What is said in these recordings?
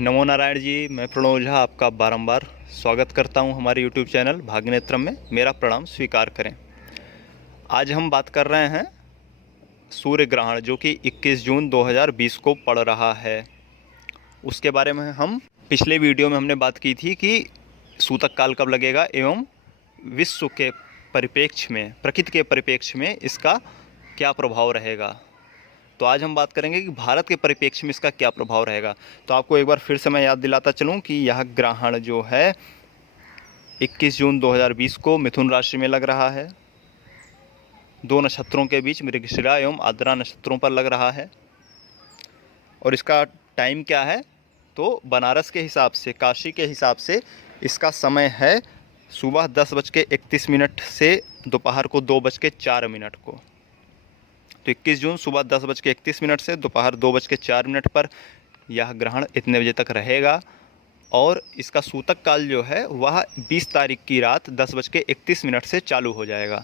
नमो नारायण जी। मैं प्रणव झा आपका बारंबार स्वागत करता हूं हमारे YouTube चैनल भाग्यनेत्रम में। मेरा प्रणाम स्वीकार करें। आज हम बात कर रहे हैं सूर्य ग्रहण जो कि 21 जून 2020 को पड़ रहा है। उसके बारे में हम पिछले वीडियो में हमने बात की थी कि सूतक काल कब लगेगा एवं विश्व के परिप्रेक्ष्य में, प्रकृति के परिप्रेक्ष्य में इसका क्या प्रभाव रहेगा। तो आज हम बात करेंगे कि भारत के परिप्रेक्ष्य में इसका क्या प्रभाव रहेगा। तो आपको एक बार फिर से मैं याद दिलाता चलूं कि यह ग्रहण जो है 21 जून 2020 को मिथुन राशि में लग रहा है। दो नक्षत्रों के बीच मृगशिरा एवं आर्द्रा नक्षत्रों पर लग रहा है। और इसका टाइम क्या है, तो बनारस के हिसाब से, काशी के हिसाब से इसका समय है सुबह 10:31 से दोपहर को 2:04 को। तो 21 जून सुबह 10:31 से दोपहर 2:04 पर यह ग्रहण इतने बजे तक रहेगा। और इसका सूतक काल जो है वह 20 तारीख की रात 10:31 से चालू हो जाएगा।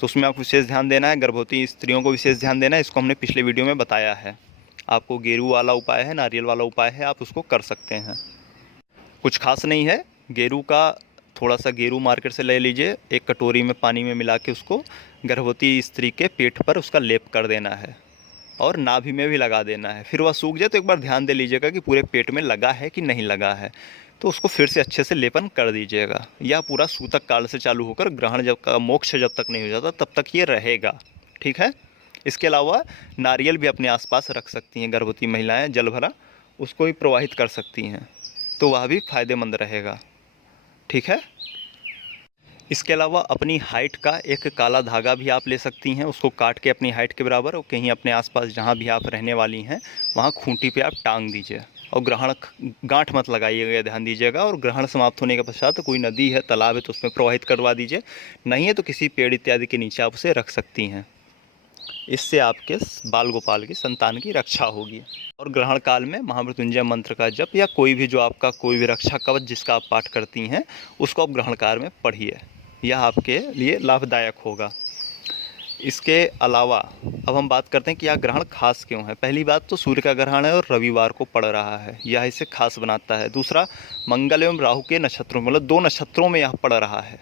तो उसमें आपको विशेष ध्यान देना है, गर्भवती स्त्रियों को विशेष ध्यान देना है। इसको हमने पिछले वीडियो में बताया है। आपको गेरू वाला उपाय है, नारियल वाला उपाय है, आप उसको कर सकते हैं। कुछ खास नहीं है। गेरू का थोड़ा सा गेरू मार्केट से ले लीजिए, एक कटोरी में पानी में मिला के उसको गर्भवती स्त्री के पेट पर उसका लेप कर देना है और नाभि में भी लगा देना है। फिर वह सूख जाए तो एक बार ध्यान दे लीजिएगा कि पूरे पेट में लगा है कि नहीं लगा है। तो उसको फिर से अच्छे से लेपन कर दीजिएगा। यह पूरा सूतक काल से चालू होकर ग्रहण जब का मोक्ष जब तक नहीं हो जाता तब तक ये रहेगा। ठीक है। इसके अलावा नारियल भी अपने आसपास रख सकती हैं गर्भवती महिलाएं, जल भरा उसको भी प्रवाहित कर सकती हैं, तो वह भी फायदेमंद रहेगा। ठीक है। इसके अलावा अपनी हाइट का एक काला धागा भी आप ले सकती हैं, उसको काट के अपनी हाइट के बराबर और कहीं अपने आसपास जहाँ भी आप रहने वाली हैं वहाँ खूंटी पे आप टांग दीजिए। और ग्रहण गांठ मत लगाइएगा, ध्यान दीजिएगा। और ग्रहण समाप्त होने के पश्चात कोई नदी है, तालाब है तो उसमें प्रवाहित करवा दीजिए। नहीं है तो किसी पेड़ इत्यादि के नीचे आप उसे रख सकती हैं। इससे आपके बाल गोपाल की संतान की रक्षा होगी। और ग्रहण काल में महामृत्युंजय मंत्र का जप या कोई भी जो आपका कोई भी रक्षा कवच जिसका आप पाठ करती हैं उसको आप ग्रहण काल में पढ़िए। यह आपके लिए लाभदायक होगा। इसके अलावा अब हम बात करते हैं कि यह ग्रहण खास क्यों है। पहली बात तो सूर्य का ग्रहण है और रविवार को पड़ रहा है, यह इसे खास बनाता है। दूसरा, मंगल एवं राहु के नक्षत्रों मतलब 2 नक्षत्रों में यह पड़ रहा है।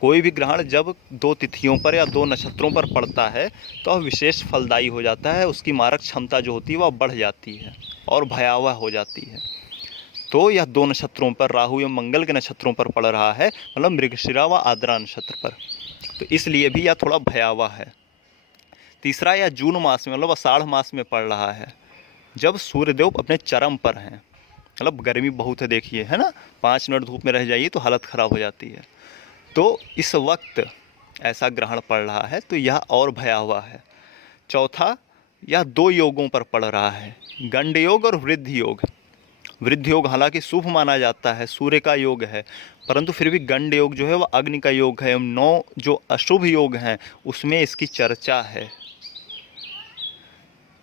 कोई भी ग्रहण जब 2 तिथियों पर या 2 नक्षत्रों पर पड़ता है तो वह विशेष फलदायी हो जाता है। उसकी मारक क्षमता जो होती है वह बढ़ जाती है और भयावह हो जाती है। तो यह 2 नक्षत्रों पर, राहु एवं मंगल के नक्षत्रों पर पड़ रहा है, मतलब मृगशिरा व आर्द्रा नक्षत्र पर, तो इसलिए भी यह थोड़ा भयावह है। तीसरा, यह जून मास में मतलब आषाढ़ मास में पड़ रहा है, जब सूर्यदेव अपने चरम पर हैं। मतलब गर्मी बहुत है, देखिए है ना, 5 मिनट धूप में रह जाइए तो हालत ख़राब हो जाती है। तो इस वक्त ऐसा ग्रहण पड़ रहा है तो यह और भयावह है। चौथा, यह 2 योगों पर पड़ रहा है, गंड योग और वृद्धि योग। वृद्धि योग हालांकि शुभ माना जाता है, सूर्य का योग है, परंतु फिर भी गंड योग जो है वह अग्नि का योग है। 9 जो अशुभ योग हैं उसमें इसकी चर्चा है।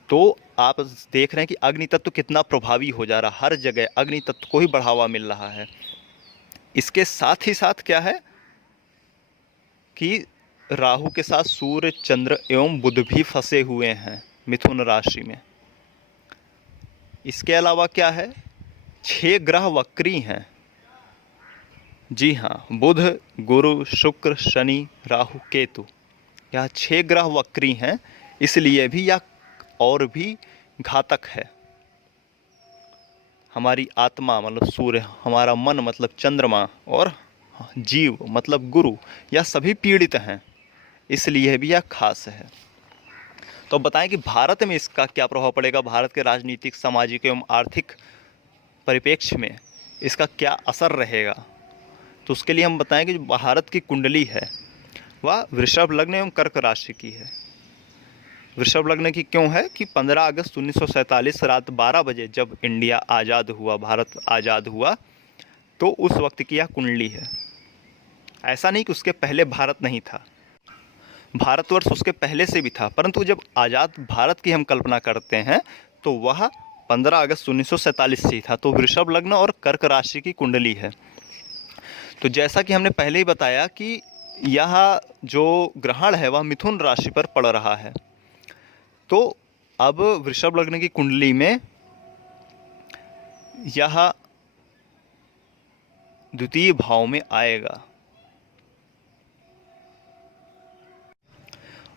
तो आप देख रहे हैं कि अग्नि तत्व कितना प्रभावी हो जा रहा है, हर जगह अग्नि तत्व को ही बढ़ावा मिल रहा है। इसके साथ ही साथ क्या है कि राहु के साथ सूर्य, चंद्र एवं बुध भी फंसे हुए हैं मिथुन राशि में। इसके अलावा क्या है, 6 ग्रह वक्री हैं। जी हाँ, बुध, गुरु, शुक्र, शनि, राहु, केतु, यह 6 ग्रह वक्री हैं। इसलिए भी यह और भी घातक है। हमारी आत्मा मतलब सूर्य, हमारा मन मतलब चंद्रमा और जीव मतलब गुरु, यह सभी पीड़ित हैं। इसलिए भी यह खास है। तो बताएं कि भारत में इसका क्या प्रभाव पड़ेगा, भारत के राजनीतिक, सामाजिक एवं आर्थिक परिप्रेक्ष्य में इसका क्या असर रहेगा। तो उसके लिए हम बताएं कि जो भारत की कुंडली है वह वृषभ लग्न एवं कर्क राशि की है। वृषभ लग्न की क्यों है कि 15 अगस्त 1947 रात 12 बजे जब इंडिया आज़ाद हुआ, भारत आज़ाद हुआ, तो उस वक्त की यह कुंडली है। ऐसा नहीं कि उसके पहले भारत नहीं था, भारतवर्ष उसके पहले से भी था, परंतु जब आज़ाद भारत की हम कल्पना करते हैं तो वह 15 अगस्त 1947 से ही था। तो वृषभ लग्न और कर्क राशि की कुंडली है। तो जैसा कि हमने पहले ही बताया कि यह जो ग्रहण है वह मिथुन राशि पर पड़ रहा है। तो अब वृषभ लग्न की कुंडली में यह द्वितीय भाव में आएगा।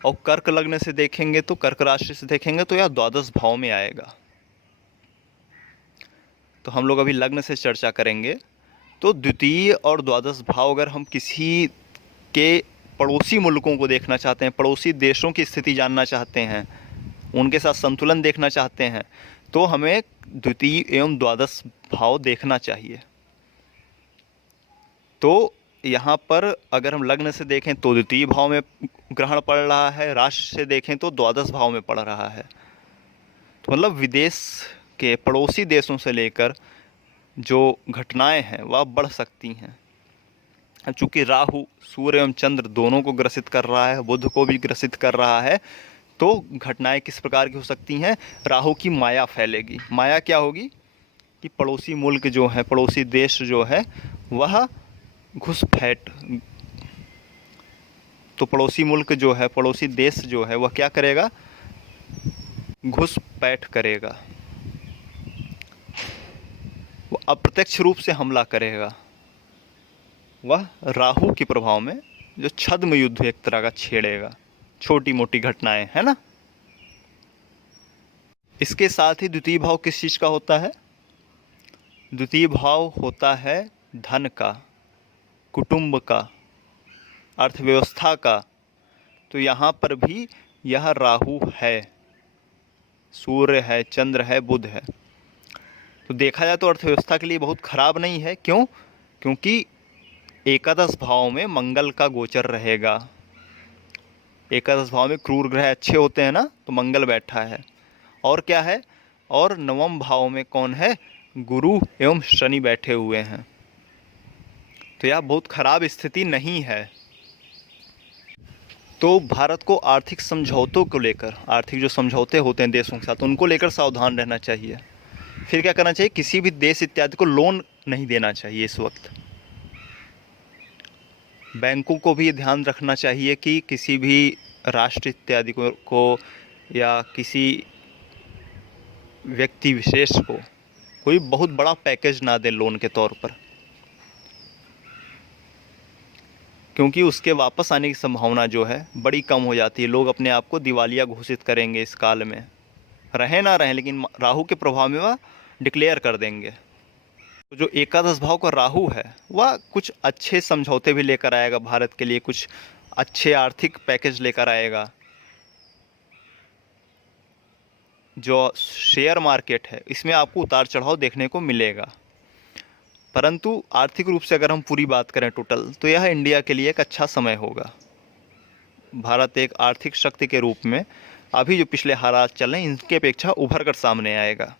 और कर्क लग्न से देखेंगे तो, कर्क राशि से देखेंगे तो यह द्वादश भाव में आएगा। तो हम लोग अभी लग्न से चर्चा करेंगे। तो द्वितीय और द्वादश भाव अगर हम किसी के पड़ोसी मुल्कों को देखना चाहते हैं, पड़ोसी देशों की स्थिति जानना चाहते हैं, उनके साथ संतुलन देखना चाहते हैं, तो हमें द्वितीय एवं द्वादश भाव देखना चाहिए। तो यहाँ पर अगर हम लग्न से देखें तो द्वितीय भाव में ग्रहण पड़ रहा है, राशि से देखें तो द्वादश भाव में पड़ रहा है। तो मतलब विदेश के पड़ोसी देशों से लेकर जो घटनाएं हैं वह बढ़ सकती हैं। अब चूँकि राहु सूर्य एवं चंद्र दोनों को ग्रसित कर रहा है, बुध को भी ग्रसित कर रहा है, तो घटनाएं किस प्रकार की हो सकती हैं? राहु की माया फैलेगी। माया क्या होगी कि पड़ोसी मुल्क जो है, पड़ोसी देश जो है वह घुसपैठ, तो पड़ोसी मुल्क जो है, पड़ोसी देश जो है वह क्या करेगा? घुसपैठ करेगा, वह अप्रत्यक्ष रूप से हमला करेगा। वह राहु के प्रभाव में जो छद्म युद्ध एक तरह का छेड़ेगा, छोटी मोटी घटनाएं, है ना। इसके साथ ही द्वितीय भाव किस चीज़ का होता है? द्वितीय भाव होता है धन का, कुटुंब का, अर्थव्यवस्था का। तो यहाँ पर भी यह राहु है, सूर्य है, चंद्र है, बुध है। तो देखा जाए तो अर्थव्यवस्था के लिए बहुत खराब नहीं है। क्यों? क्योंकि एकादश भाव में मंगल का गोचर रहेगा। एकादश भाव में क्रूर ग्रह अच्छे होते हैं ना, तो मंगल बैठा है। और क्या है? और नवम भाव में कौन है? गुरु एवं शनि बैठे हुए हैं। तो यह बहुत खराब स्थिति नहीं है। तो भारत को आर्थिक समझौतों को लेकर, आर्थिक जो समझौते होते हैं देशों के साथ, उनको लेकर सावधान रहना चाहिए। फिर क्या करना चाहिए? किसी भी देश इत्यादि को लोन नहीं देना चाहिए इस वक्त। बैंकों को भी ध्यान रखना चाहिए कि किसी भी राष्ट्र इत्यादि को या किसी व्यक्ति विशेष को कोई बहुत बड़ा पैकेज ना दे लोन के तौर पर, क्योंकि उसके वापस आने की संभावना जो है बड़ी कम हो जाती है। लोग अपने आप को दिवालिया घोषित करेंगे इस काल में, रहें ना रहें, लेकिन राहु के प्रभाव में वह डिक्लेयर कर देंगे। तो जो एकादश भाव का राहु है वह कुछ अच्छे समझौते भी लेकर आएगा भारत के लिए, कुछ अच्छे आर्थिक पैकेज लेकर आएगा। जो शेयर मार्केट है इसमें आपको उतार चढ़ाव देखने को मिलेगा, परंतु आर्थिक रूप से अगर हम पूरी बात करें टोटल, तो यह इंडिया के लिए एक अच्छा समय होगा। भारत एक आर्थिक शक्ति के रूप में अभी जो पिछले हालात चल रहे हैं इनके अपेक्षा उभर कर सामने आएगा।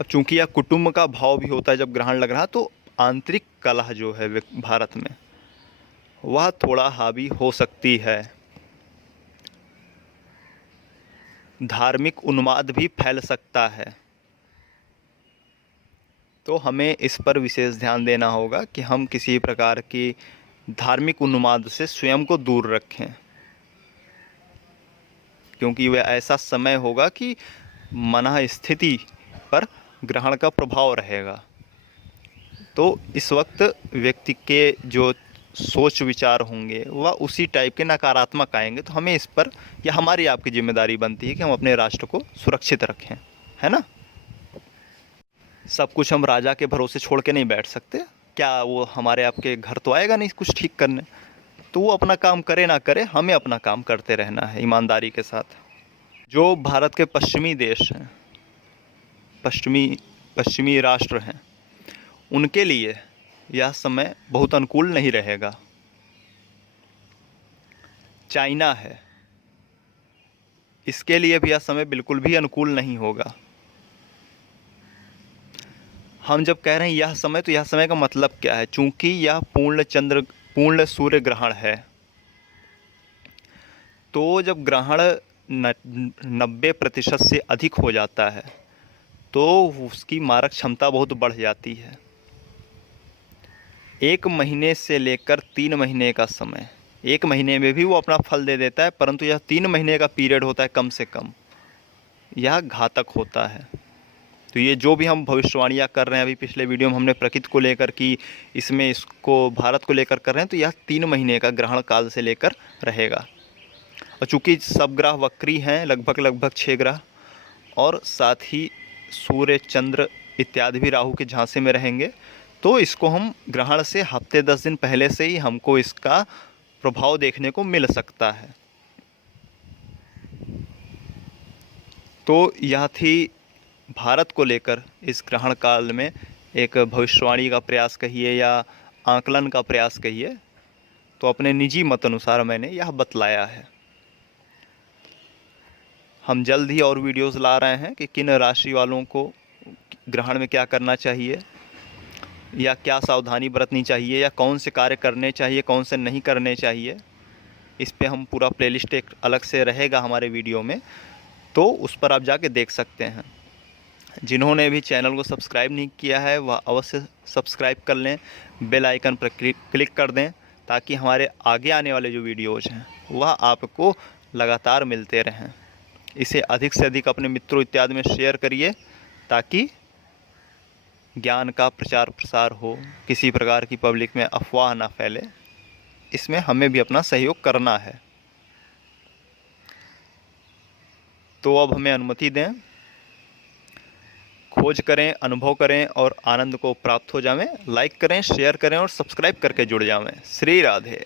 अब चूंकि यह कुटुंब का भाव भी होता है जब ग्रहण लग रहा, तो आंतरिक कलह जो है भारत में वह थोड़ा हावी हो सकती है। धार्मिक उन्माद भी फैल सकता है। तो हमें इस पर विशेष ध्यान देना होगा कि हम किसी प्रकार की धार्मिक उन्माद से स्वयं को दूर रखें, क्योंकि वह ऐसा समय होगा कि मन स्थिति पर ग्रहण का प्रभाव रहेगा। तो इस वक्त व्यक्ति के जो सोच विचार होंगे वह उसी टाइप के नकारात्मक आएंगे। तो हमें इस पर, या हमारी आपकी जिम्मेदारी बनती है कि हम अपने राष्ट्र को सुरक्षित रखें, है ना। सब कुछ हम राजा के भरोसे छोड़ के नहीं बैठ सकते। क्या वो हमारे आपके घर तो आएगा नहीं कुछ ठीक करने? तो वो अपना काम करे ना करे, हमें अपना काम करते रहना है ईमानदारी के साथ। जो भारत के पश्चिमी देश हैं, पश्चिमी राष्ट्र हैं, उनके लिए यह समय बहुत अनुकूल नहीं रहेगा। चाइना है, इसके लिए भी यह समय बिल्कुल भी अनुकूल नहीं होगा। हम जब कह रहे हैं यह समय, तो यह समय का मतलब क्या है? चूंकि यह पूर्ण सूर्य ग्रहण है, तो जब ग्रहण 90% से अधिक हो जाता है तो उसकी मारक क्षमता बहुत बढ़ जाती है। 1 महीने से लेकर 3 महीने का समय, 1 महीने में भी वो अपना फल दे देता है, परंतु यह 3 महीने का पीरियड होता है कम से कम, यह घातक होता है। तो ये जो भी हम भविष्यवाणियाँ कर रहे हैं, अभी पिछले वीडियो में हमने प्रकृति को लेकर की, इसमें इसको भारत को लेकर कर रहे हैं, तो यह 3 महीने का ग्रहण काल से लेकर रहेगा। और चूँकि सब ग्रह वक्री हैं, लगभग 6 ग्रह, और साथ ही सूर्य, चंद्र इत्यादि भी राहु के झांसे में रहेंगे, तो इसको हम ग्रहण से हफ्ते 10 दिन पहले से ही हमको इसका प्रभाव देखने को मिल सकता है। तो यह थी भारत को लेकर इस ग्रहण काल में एक भविष्यवाणी का प्रयास कहिए या आकलन का प्रयास कहिए, तो अपने निजी मत अनुसार मैंने यह बतलाया है। हम जल्द ही और वीडियोस ला रहे हैं कि किन राशि वालों को ग्रहण में क्या करना चाहिए या क्या सावधानी बरतनी चाहिए या कौन से कार्य करने चाहिए, कौन से नहीं करने चाहिए। इस पे हम पूरा प्लेलिस्ट एक अलग से रहेगा हमारे वीडियो में, तो उस पर आप जाके देख सकते हैं। जिन्होंने भी चैनल को सब्सक्राइब नहीं किया है वह अवश्य सब्सक्राइब कर लें, बेल आइकन पर क्लिक कर दें, ताकि हमारे आगे आने वाले जो वीडियोज़ हैं वह आपको लगातार मिलते रहें। इसे अधिक से अधिक अपने मित्रों इत्यादि में शेयर करिए, ताकि ज्ञान का प्रचार प्रसार हो, किसी प्रकार की पब्लिक में अफवाह ना फैले। इसमें हमें भी अपना सहयोग करना है। तो अब हमें अनुमति दें, खोज करें, अनुभव करें और आनंद को प्राप्त हो जाएं। लाइक करें, शेयर करें और सब्सक्राइब करके जुड़ जाएं। श्री राधे।